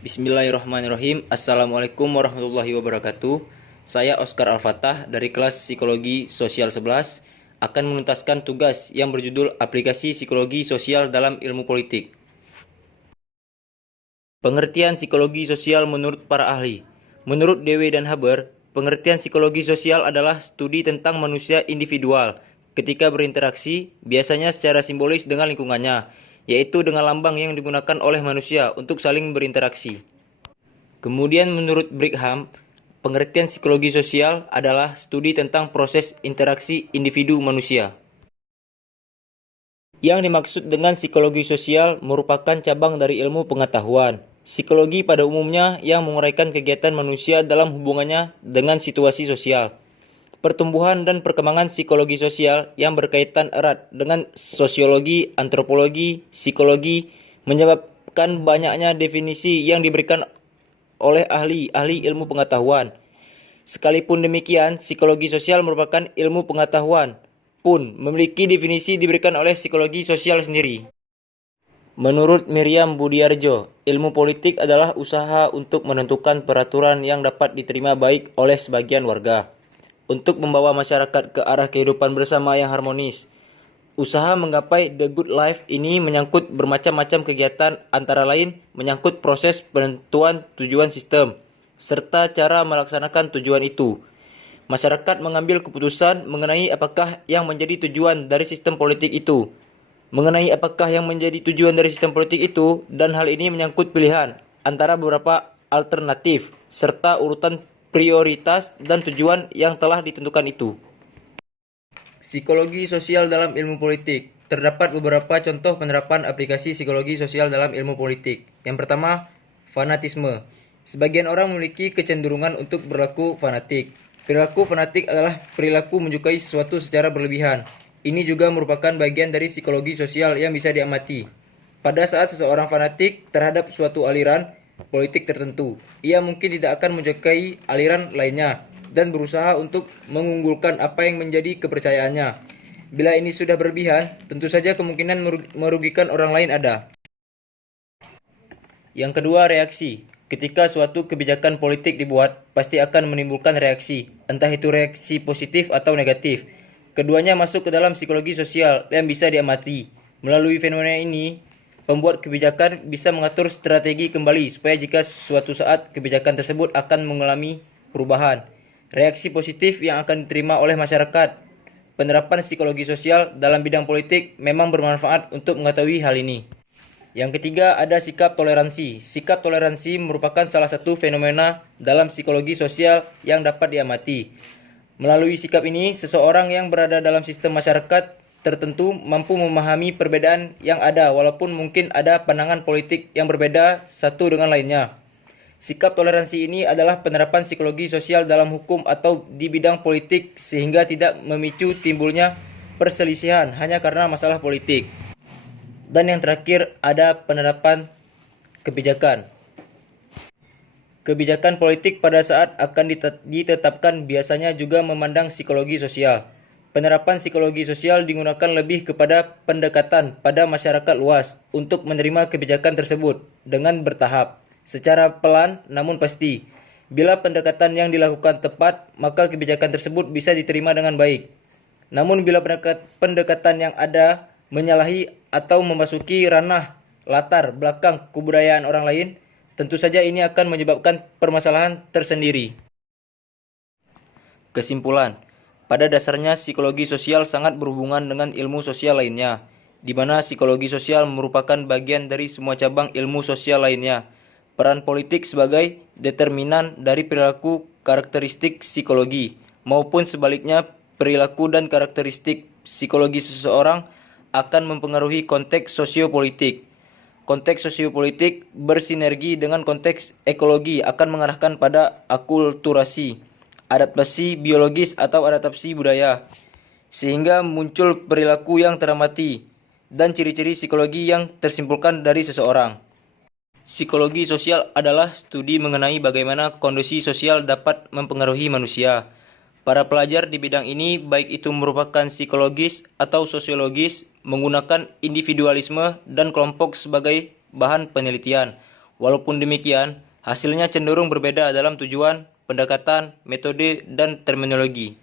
Bismillahirrahmanirrahim. Assalamualaikum warahmatullahi wabarakatuh. Saya Oscar Al-Fatah dari kelas Psikologi Sosial 11 akan menuntaskan tugas yang berjudul Aplikasi Psikologi Sosial dalam Ilmu Politik. Pengertian psikologi sosial menurut para ahli. Menurut Dewey dan Haber, pengertian psikologi sosial adalah studi tentang manusia individual ketika berinteraksi, biasanya secara simbolis dengan lingkungannya, yaitu dengan lambang yang digunakan oleh manusia untuk saling berinteraksi. Kemudian menurut Brigham, pengertian psikologi sosial adalah studi tentang proses interaksi individu manusia. Yang dimaksud dengan psikologi sosial merupakan cabang dari ilmu pengetahuan. Psikologi pada umumnya yang menguraikan kegiatan manusia dalam hubungannya dengan situasi sosial. Pertumbuhan dan perkembangan psikologi sosial yang berkaitan erat dengan sosiologi, antropologi, psikologi menyebabkan banyaknya definisi yang diberikan oleh ahli-ahli ilmu pengetahuan. Sekalipun demikian, psikologi sosial merupakan ilmu pengetahuan pun memiliki definisi diberikan oleh psikologi sosial sendiri. Menurut Miriam Budiarjo, ilmu politik adalah usaha untuk menentukan peraturan yang dapat diterima baik oleh sebagian warga untuk membawa masyarakat ke arah kehidupan bersama yang harmonis. Usaha menggapai the good life ini menyangkut bermacam-macam kegiatan, antara lain menyangkut proses penentuan tujuan sistem, serta cara melaksanakan tujuan itu. Masyarakat mengambil keputusan mengenai apakah yang menjadi tujuan dari sistem politik itu. Mengenai apakah yang menjadi tujuan dari sistem politik itu, dan hal ini menyangkut pilihan antara beberapa alternatif, serta urutan prioritas dan tujuan yang telah ditentukan itu. Psikologi sosial dalam ilmu politik. Terdapat beberapa contoh penerapan aplikasi psikologi sosial dalam ilmu politik. Yang pertama, fanatisme. Sebagian orang memiliki kecenderungan untuk berlaku fanatik. Perilaku fanatik adalah perilaku menyukai sesuatu secara berlebihan. Ini juga merupakan bagian dari psikologi sosial yang bisa diamati. Pada saat seseorang fanatik terhadap suatu aliran politik tertentu, ia mungkin tidak akan menyukai aliran lainnya dan berusaha untuk mengunggulkan apa yang menjadi kepercayaannya. Bila ini sudah berlebihan, tentu saja kemungkinan merugikan orang lain ada. Yang kedua, reaksi. Ketika suatu kebijakan politik dibuat, pasti akan menimbulkan reaksi, entah itu reaksi positif atau negatif. Keduanya masuk ke dalam psikologi sosial yang bisa diamati. Melalui fenomena ini, pembuat kebijakan bisa mengatur strategi kembali supaya jika suatu saat kebijakan tersebut akan mengalami perubahan, reaksi positif yang akan diterima oleh masyarakat. Penerapan psikologi sosial dalam bidang politik memang bermanfaat untuk mengetahui hal ini. Yang ketiga, ada sikap toleransi. Sikap toleransi merupakan salah satu fenomena dalam psikologi sosial yang dapat diamati. Melalui sikap ini, seseorang yang berada dalam sistem masyarakat tertentu mampu memahami perbedaan yang ada walaupun mungkin ada pandangan politik yang berbeda satu dengan lainnya. Sikap toleransi ini adalah penerapan psikologi sosial dalam hukum atau di bidang politik sehingga tidak memicu timbulnya perselisihan hanya karena masalah politik. Dan yang terakhir, ada penerapan kebijakan. Kebijakan politik pada saat akan ditetapkan biasanya juga memandang psikologi sosial. Penerapan psikologi sosial digunakan lebih kepada pendekatan pada masyarakat luas untuk menerima kebijakan tersebut dengan bertahap, secara pelan namun pasti. Bila pendekatan yang dilakukan tepat, maka kebijakan tersebut bisa diterima dengan baik. Namun bila pendekatan yang ada menyalahi atau memasuki ranah latar belakang kebudayaan orang lain, tentu saja ini akan menyebabkan permasalahan tersendiri. Kesimpulan, pada dasarnya psikologi sosial sangat berhubungan dengan ilmu sosial lainnya, di mana psikologi sosial merupakan bagian dari semua cabang ilmu sosial lainnya. Peran politik sebagai determinan dari perilaku karakteristik psikologi, maupun sebaliknya perilaku dan karakteristik psikologi seseorang akan mempengaruhi konteks sosiopolitik. Konteks sosiopolitik bersinergi dengan konteks ekologi akan mengarahkan pada akulturasi, adaptasi biologis atau adaptasi budaya, sehingga muncul perilaku yang teramati dan ciri-ciri psikologi yang tersimpulkan dari seseorang. Psikologi sosial adalah studi mengenai bagaimana kondisi sosial dapat mempengaruhi manusia. Para pelajar di bidang ini, baik itu merupakan psikologis atau sosiologis, menggunakan individualisme dan kelompok sebagai bahan penelitian Walaupun demikian, hasilnya cenderung berbeda dalam tujuan, pendekatan, metode, dan terminologi.